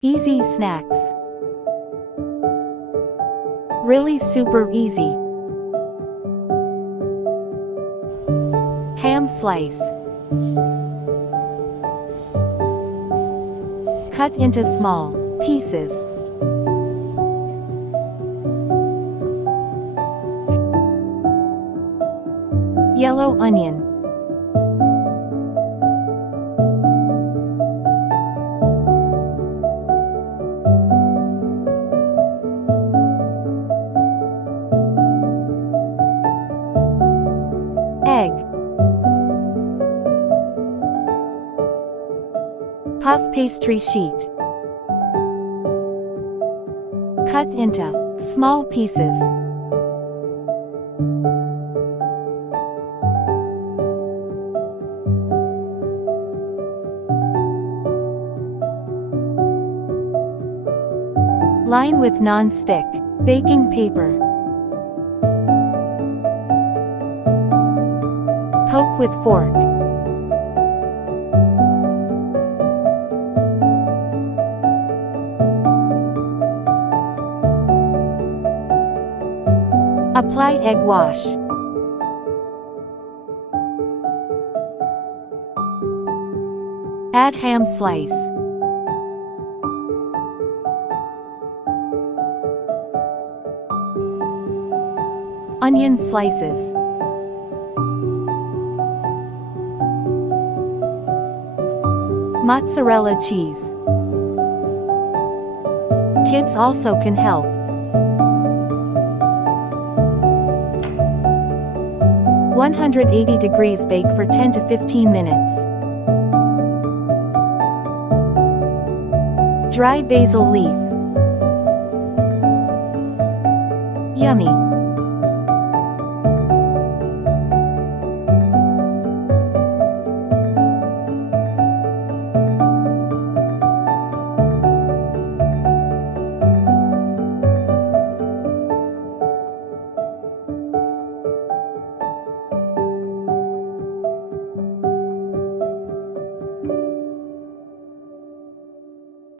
Easy snacks. Really super easy. Ham slice. Cut into small pieces. Yellow onion. Egg. Puff pastry sheet. Cut into small pieces. Line with non-stick baking paper. Poke with fork. Apply egg wash. Add ham slice. Onion slices. Mozzarella cheese. Kids also can help. (180°) bake for 10 to 15 minutes. Dry basil leaf. Yummy!